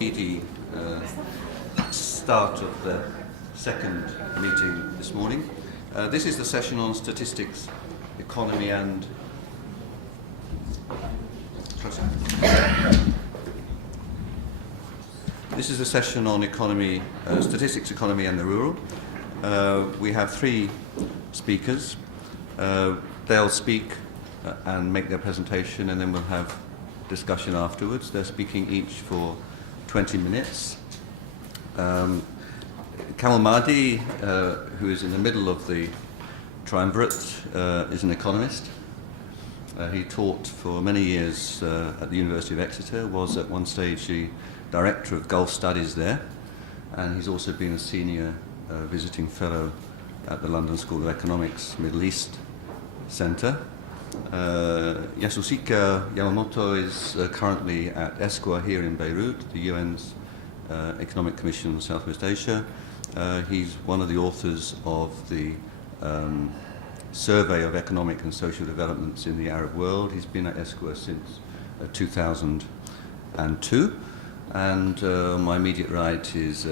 speedy start of the second meeting this morning. This is the session on statistics, economy and... This is a session on economy, statistics, economy and the rural. We have three speakers. They'll speak and make their presentation, and then we'll have discussion afterwards. They're speaking each for 20 minutes. Kamil Mahdi, who is in the middle of the triumvirate, is an economist. He taught for many years at the University of Exeter, was at one stage the Director of Gulf Studies there, and he's also been a senior visiting fellow at the London School of Economics Middle East Centre. Yasuhiko Yamamoto is currently at ESCWA here in Beirut, the UN's Economic Commission on Southwest Asia. He's one of the authors of the Survey of Economic and Social Developments in the Arab World. He's been at ESCWA since 2002. And on my immediate right is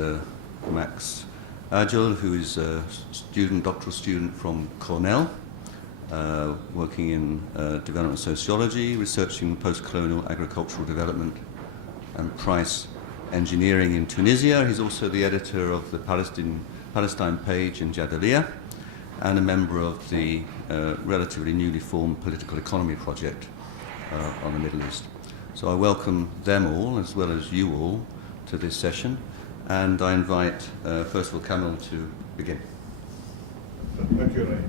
Max Agel, who is a doctoral student from Cornell, working in development sociology, researching post-colonial agricultural development and price engineering in Tunisia. He's also the editor of the Palestine page in Jadaliyah, and a member of the relatively newly formed Political Economy Project on the Middle East. So I welcome them all, as well as you all, to this session, and I invite, first of all, Kamil to begin. Thank you, Ray.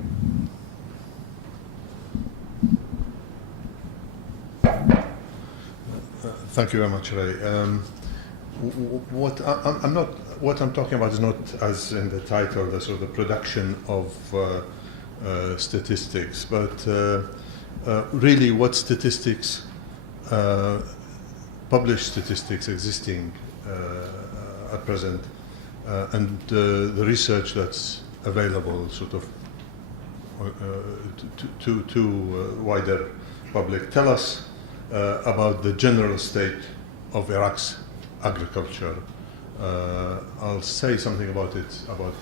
Thank you very much, Ray. What I'm talking about is not, as in the title, the sort of the production of statistics, but really what statistics, published statistics existing at present, and the research that's available sort of to wider public, tell us about the general state of Iraq's agriculture. I'll say something about it, about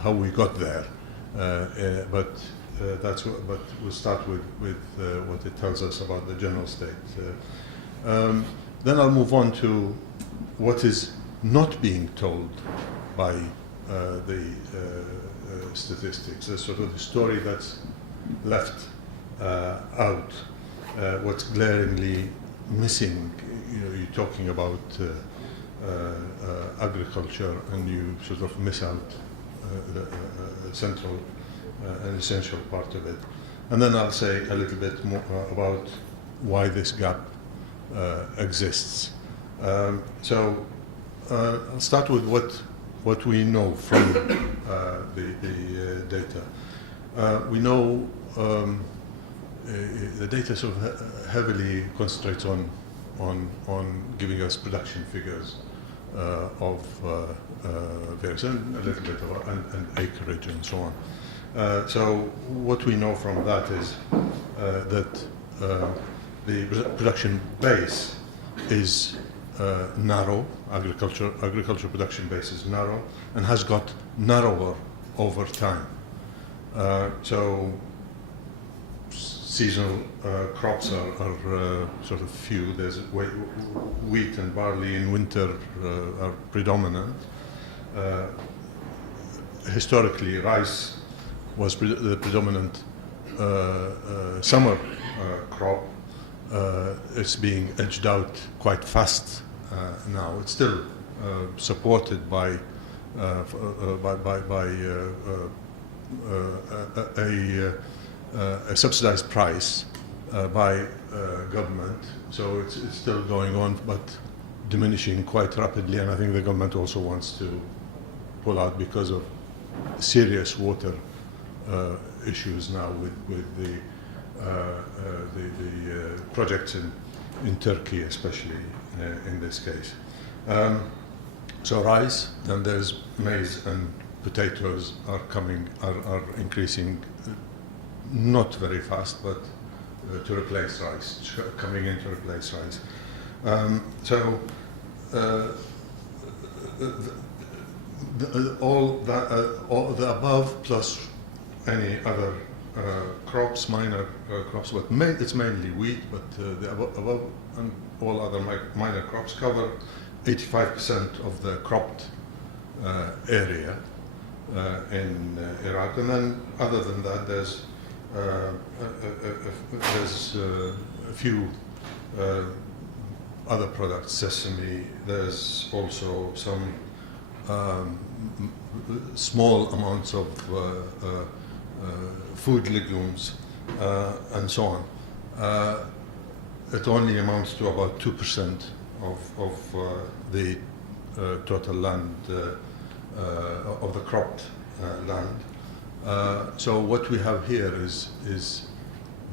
how we got there, but we'll start with what it tells us about the general state. Then I'll move on to what is not being told by the statistics, the sort of the story that's left out, what's glaringly missing. You know, you're talking about agriculture, and you sort of miss out the central and essential part of it. And then I'll say a little bit more about why this gap exists. So I'll start with what we know from the data. We know the data sort of heavily concentrates on giving us production figures of various, and a little bit of and acreage and so on. So what we know from that is that the production base is narrow. Agriculture production base is narrow and has got narrower over time. So seasonal crops are sort of few. There's wheat and barley in winter are predominant. Historically, rice was the predominant summer crop. It's being edged out quite fast now. It's still supported by a subsidized price by government, so it's still going on, but diminishing quite rapidly. And I think the government also wants to pull out because of serious water issues now with the projects in Turkey, especially in this case. So rice, then there's maize and potatoes are increasing, not very fast, but to replace rice, coming in to replace rice. all the above plus any other crops, minor crops, but it's mainly wheat, but the above and all other minor crops cover 85% of the cropped area in Iraq. And then other than that, there's a few other products, sesame. There's also some small amounts of food legumes and so on. It only amounts to about 2% of the total land, of the cropped land. So what we have here is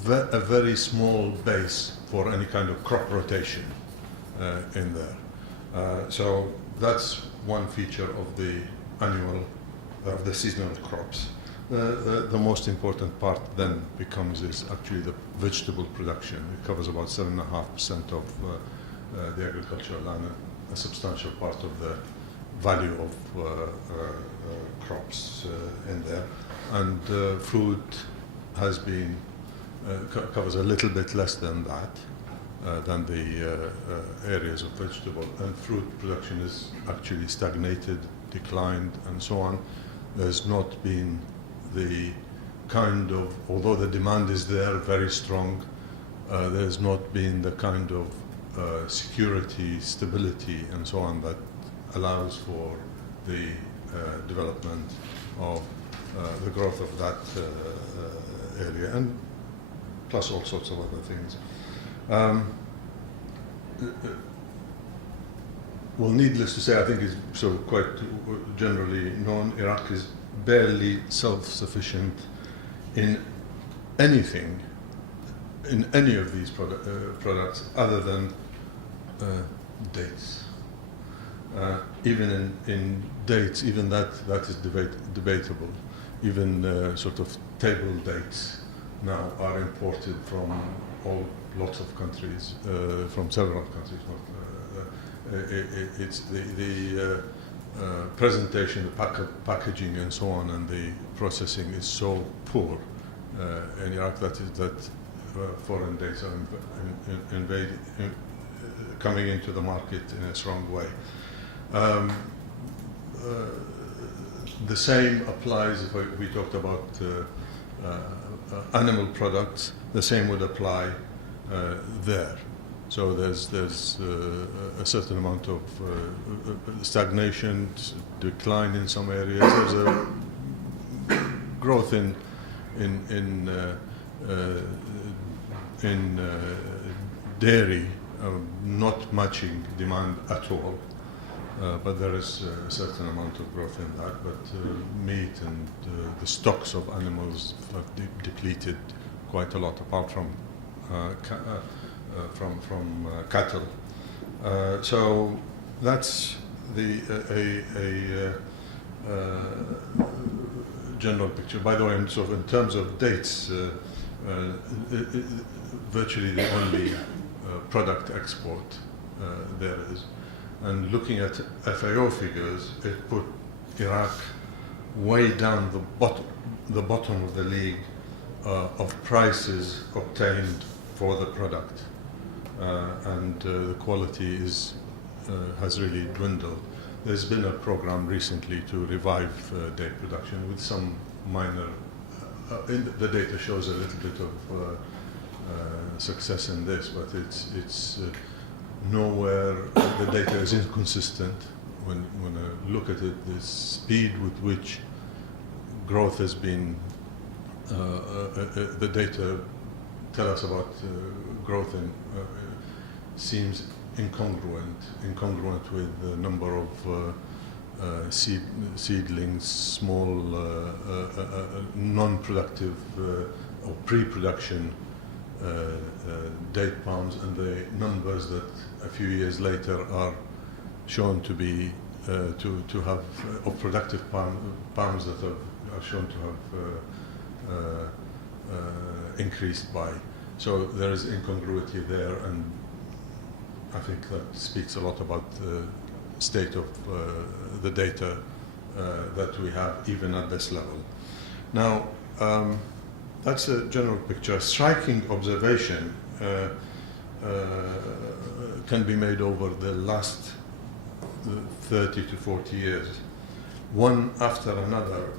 a very small base for any kind of crop rotation in there. So that's one feature of the seasonal crops. The most important part then is actually the vegetable production. It covers about 7.5% of the agricultural land, a substantial part of the value of crops in there. And fruit has been covers a little bit less than that, than the areas of vegetable. And fruit production is actually stagnated, declined, and so on. There's not been the kind of, although the demand is there, very strong, there's not been the kind of security, stability, and so on that allows for the development of the growth of that area, and plus all sorts of other things. Well, needless to say, I think it's sort of quite generally known, Iraq is barely self-sufficient in anything, in any of these products other than dates. Even in dates, even that is debatable. Even sort of table dates now are imported from lots of countries, from several countries. It's the presentation, the packaging, and so on, and the processing is so poor in Iraq that foreign dates are coming into the market in a strong way. The same applies if we talked about animal products. The same would apply there. So there's a certain amount of stagnation, decline in some areas. There's a growth in dairy, not matching demand at all. But there is a certain amount of growth in that. But meat and the stocks of animals have depleted quite a lot, apart from cattle. So that's a general picture. By the way, in terms of dates, virtually the only product export there is. And looking at FAO figures, it put Iraq way down the bottom of the league of prices obtained for the product, and the quality has really dwindled. There's been a program recently to revive date production with some minor. The data shows a little bit of success in this, but it's nowhere. The data is inconsistent. When I look at it, the speed with which growth has been, the data tell us about growth seems incongruent with the number of seedlings, small, non-productive or pre-production date palms, and the numbers that a few years later are shown to be to have of productive palms that are shown to have increased by. So there is incongruity there, and I think that speaks a lot about state of the data that we have even at this level. Now, that's a general picture. A striking observation can be made over the last 30 to 40 years. One after another,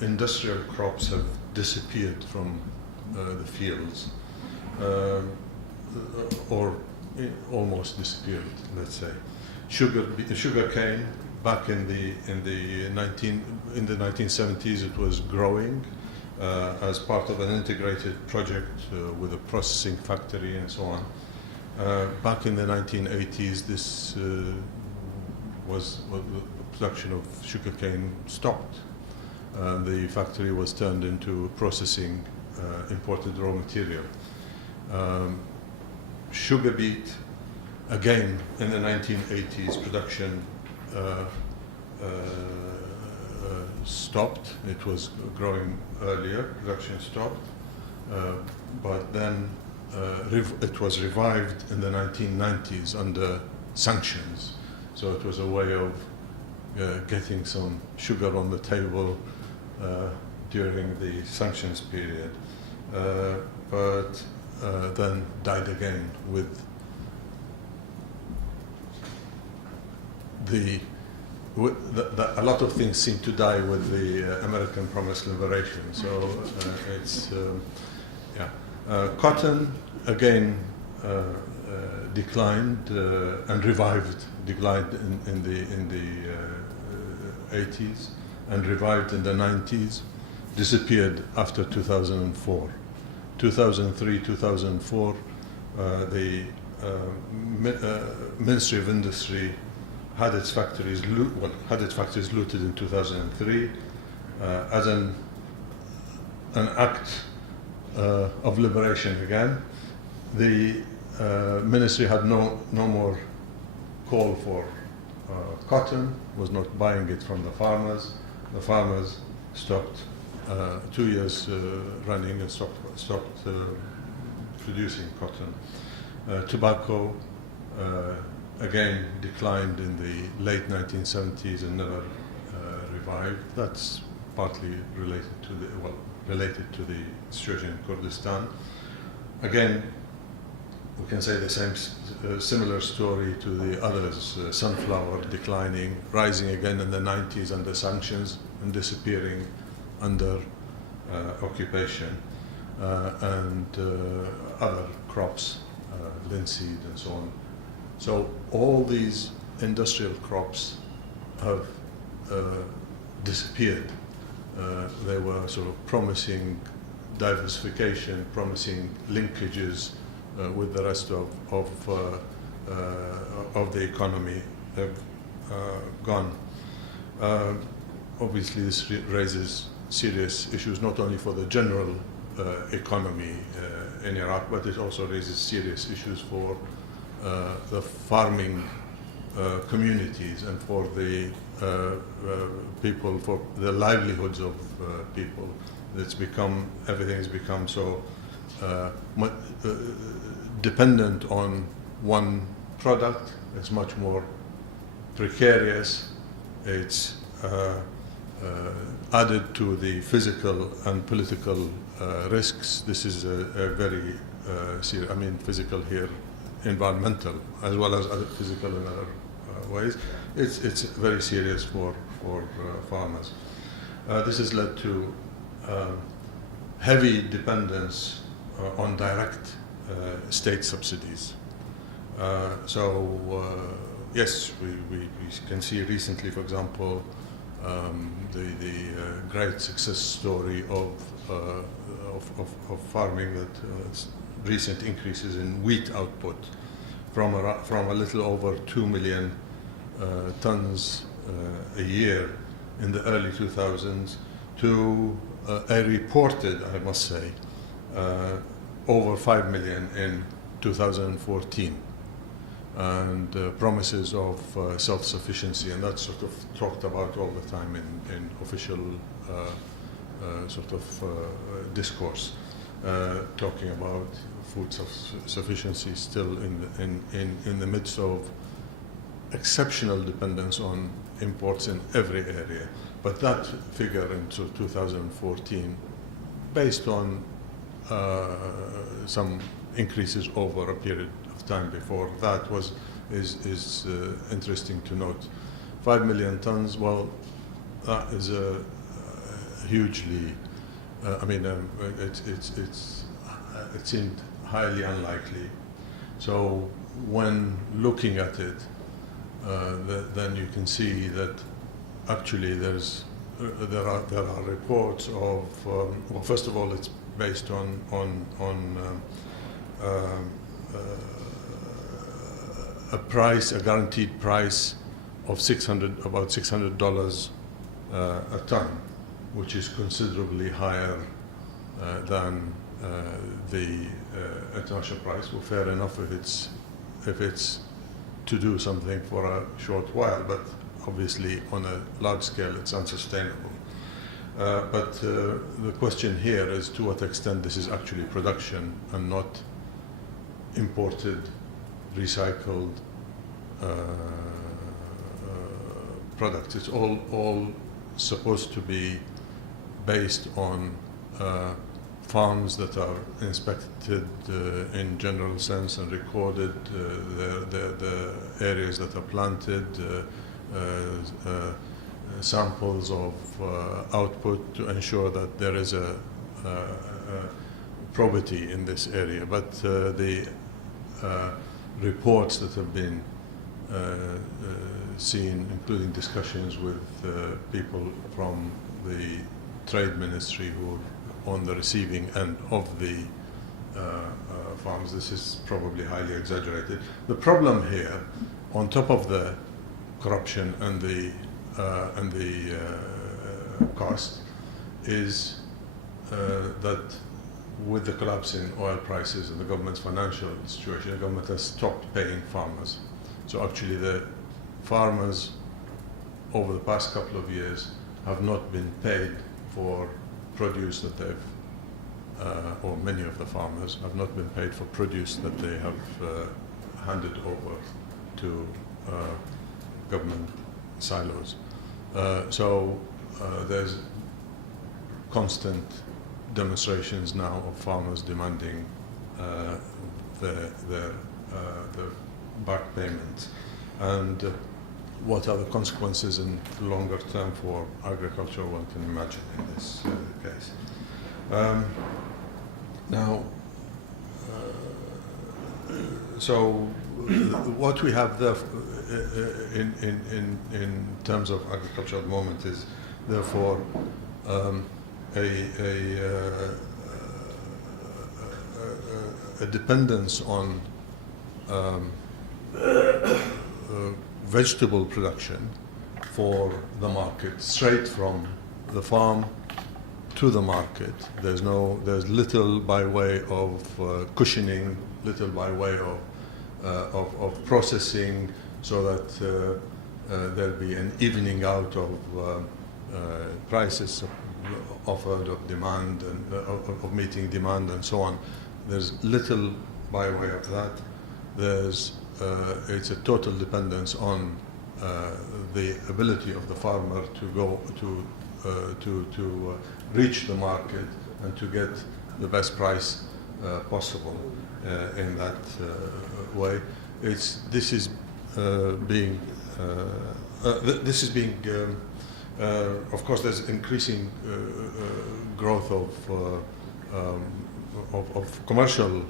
industrial crops have disappeared from the fields, or almost disappeared, let's say. Sugar cane, back in the 1970s, it was growing as part of an integrated project with a processing factory and so on. Back in the 1980s, this the production of sugarcane stopped. The factory was turned into processing imported raw material. Sugar beet, again in the 1980s, production stopped. It was growing earlier, production stopped, but then it was revived in the 1990s under sanctions. So it was a way of getting some sugar on the table during the sanctions period, but then died again with a lot of things seem to die with the American Promised Liberation. So it's cotton again declined and revived. Declined in the 80s and revived in the 90s. Disappeared after 2004. 2003, 2004, the Ministry of Industry had its factories looted in 2003 as an act of liberation again. The ministry had no more call for cotton, was not buying it from the farmers. The farmers stopped 2 years running and stopped producing cotton. Tobacco again declined in the late 1970s and never revived. That's partly related to the situation in Kurdistan. Again, we can say the same similar story to the others. Sunflower declining, rising again in the 90s under sanctions and disappearing under occupation, and other crops, linseed and so on. So all these industrial crops have disappeared. They were sort of promising diversification, promising linkages with the rest of the economy, have gone. Obviously, this raises serious issues not only for the general economy in Iraq, but it also raises serious issues for the farming communities and for the people, for the livelihoods of people. Everything has become so dependent on one product. It's much more precarious. It's added to the physical and political risks. This is a very serious, physical here, environmental, as well as other physical in other ways. It's very serious for farmers. This has led to heavy dependence on direct state subsidies. Yes, we can see recently, for example, the great success story of farming, that recent increases in wheat output from a little over 2 million tons a year in the early 2000s to a reported, I must say, over 5 million in 2014, and promises of self-sufficiency, and that's sort of talked about all the time in official discourse, talking about food self-sufficiency still in the midst of exceptional dependence on imports in every area. But that figure into 2014, based on some increases over a period of time before that, is interesting to note. 5 million tons, well, that is a hugely, it seemed highly unlikely. So when looking at it, then you can see that actually there are reports of well, first of all, it's based on a price, a guaranteed price of about $600 a ton, which is considerably higher than the international price. Well, fair enough if it's to do something for a short while, but obviously on a large scale it's unsustainable. But the question here is to what extent this is actually production and not imported, recycled products. It's all supposed to be based on farms that are inspected in general sense and recorded, the areas that are planted, samples of output to ensure that there is a probity in this area. But the reports that have been seen, including discussions with people from the Trade Ministry who are on the receiving end of the farms, this is probably highly exaggerated. The problem here, on top of the corruption and the cost, is that with the collapse in oil prices and the government's financial situation, the government has stopped paying farmers. So actually the farmers over the past couple of years have not been paid for produce that they've, or many of the farmers have not been paid for produce that they have handed over to government silos. So there's constant demonstrations now of farmers demanding their back payments. And what are the consequences in longer term for agriculture, one can imagine in this case. Now, so what we have there in terms of agriculture at the moment is therefore a dependence on vegetable production for the market, straight from the farm to the market. There's little by way of cushioning, little by way of processing, so that there'll be an evening out of prices offered, of demand, and of meeting demand, and so on. There's little by way of that. It's a total dependence on the ability of the farmer to go to reach the market and to get the best price possible in that way. This is being of course, there's increasing growth of commercial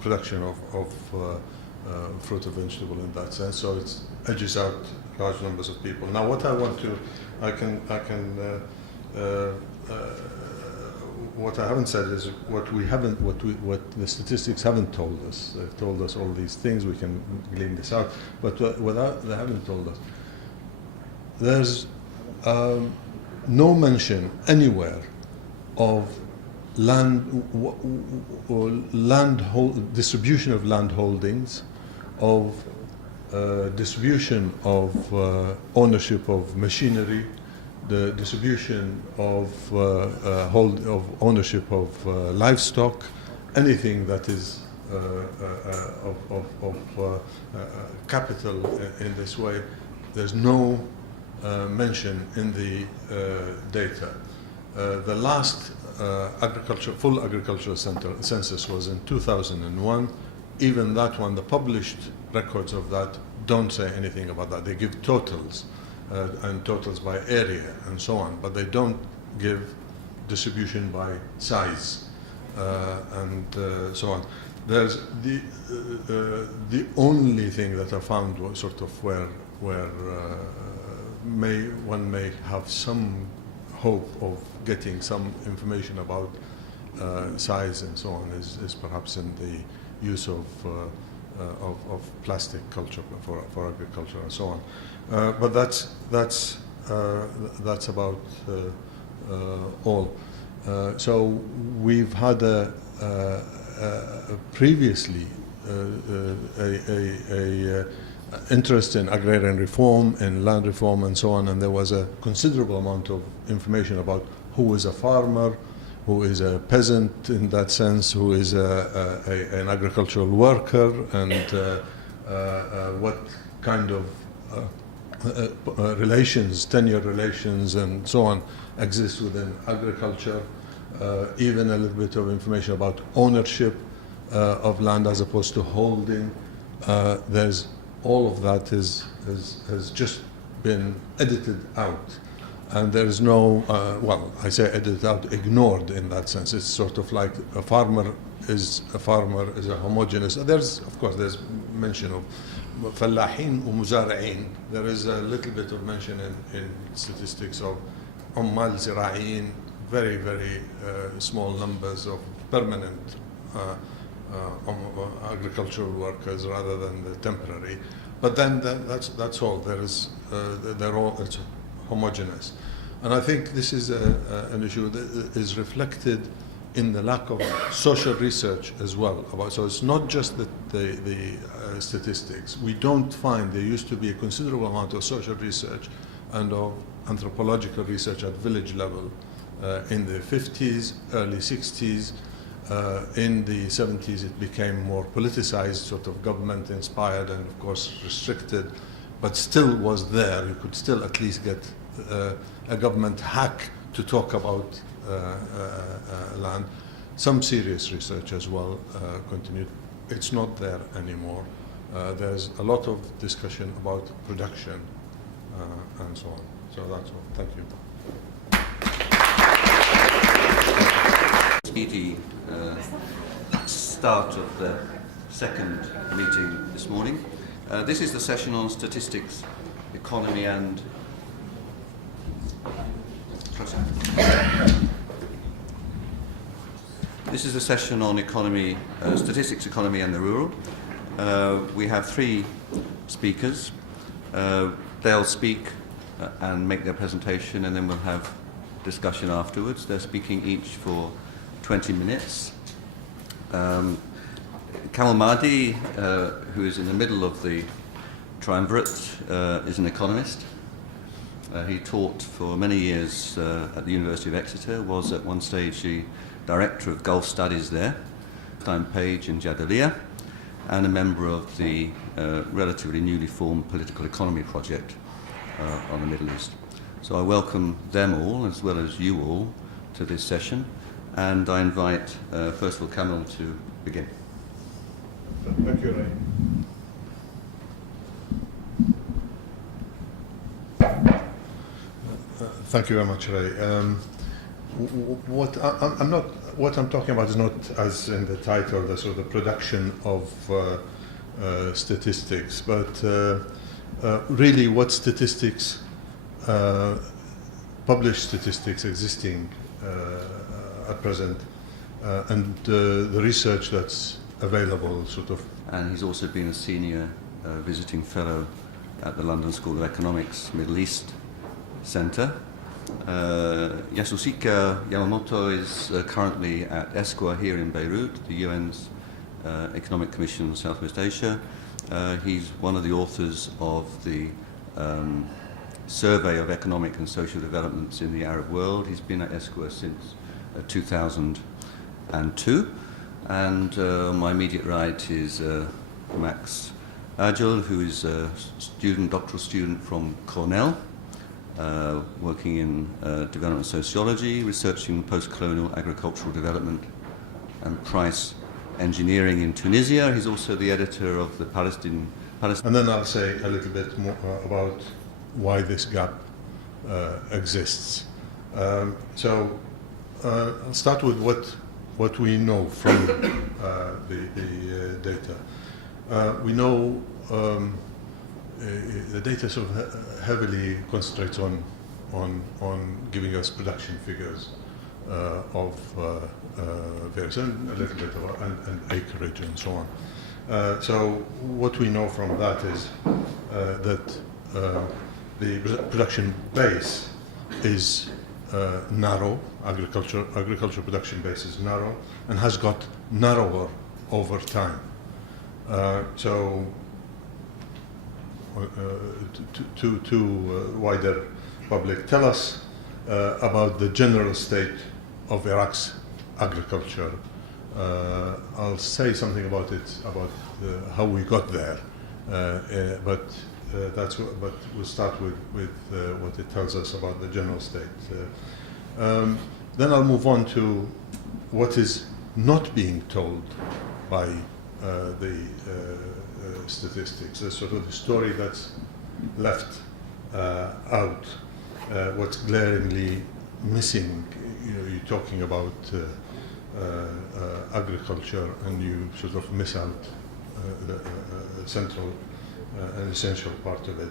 production of fruit and vegetable in that sense. So it edges out large numbers of people. Now, what I want to, what I haven't said is what the statistics haven't told us. They've told us all these things. We can glean this out, but they haven't told us. There's no mention anywhere of distribution of land holdings, of distribution of ownership of machinery, the distribution of ownership of livestock, anything that is capital in this way, there's no mention in the data. The last full agricultural census was in 2001. Even that one, the published records of that don't say anything about that. They give totals and totals by area and so on, but they don't give distribution by size and so on. There's the only thing that I found was sort of where one may have some hope of getting some information about size and so on is perhaps in the use of plastic culture for agriculture and so on. But that's about all. So we've had previously a interest in agrarian reform and land reform and so on, and there was a considerable amount of information about who is a farmer, who is a peasant in that sense, who is an agricultural worker, and what kind of relations, tenure relations and so on exist within agriculture. Even a little bit of information about ownership of land as opposed to holding. There's all of that has just been edited out, and there is no well, I say edited out, ignored in that sense. It's sort of like a farmer is a homogeneous. There's of course there's mention of فلاحين ومزارعين. There is a little bit of mention in statistics of عمال زراعيين, very small numbers of permanent agricultural workers rather than the temporary. But then that's all. It's homogeneous, and I think this is an issue that is reflected in the lack of social research as well. So it's not just the statistics. We don't find there used to be a considerable amount of social research and of anthropological research at village level in the 50s, early 60s. In the 70s, it became more politicized, sort of government inspired and of course restricted, but still was there. You could still at least get a government hack to talk about land. Some serious research as well continued. It's not there anymore. There's a lot of discussion about production and so on. So that's all. Thank you. Speedy start of the second meeting this morning. This is the session on statistics, economy and this is a session on economy, statistics, economy and the rural. We have three speakers. They'll speak and make their presentation, and then we'll have discussion afterwards. They're speaking each for 20 minutes. Kamil Mahdi, who is in the middle of the triumvirate, is an economist. He taught for many years at the University of Exeter, was at one stage the director of Gulf Studies there, time page in Jadaliyah, and a member of the relatively newly formed Political Economy Project on the Middle East. So I welcome them all, as well as you all, to this session. And I invite, first of all, Kamil to begin. Thank you, Ray. Thank you very much, Ray. What I'm talking about is not, as in the title, the sort of production of statistics, but really what statistics, published statistics existing at present, and the research that's available, sort of. And he's also been a senior visiting fellow at the London School of Economics Middle East Centre. Yasuhiko Yamamoto is currently at ESCWA here in Beirut, the UN's Economic Commission on Southwest Asia. He's one of the authors of the Survey of Economic and Social Developments in the Arab World. He's been at ESCWA since 2002. And on my immediate right is Max Agil, who is a doctoral student from Cornell, working in development sociology, researching post-colonial agricultural development and price engineering in Tunisia. He's also the editor of the Palestine. And then I'll say a little bit more about why this gap exists. So I'll start with what we know from the data. We know the data sort of heavily concentrates on giving us production figures of various, and a little bit of and acreage and so on. So what we know from that is that the production base is narrow. Agriculture production base is narrow and has got narrower over time. So to wider public, tell us about the general state of Iraq's agriculture. I'll say something about it, about how we got there, but we'll start with what it tells us about the general state. Then I'll move on to what is not being told by the statistics, the sort of the story that's left out, what's glaringly missing. You know, you're talking about agriculture and you sort of miss out the central and essential part of it.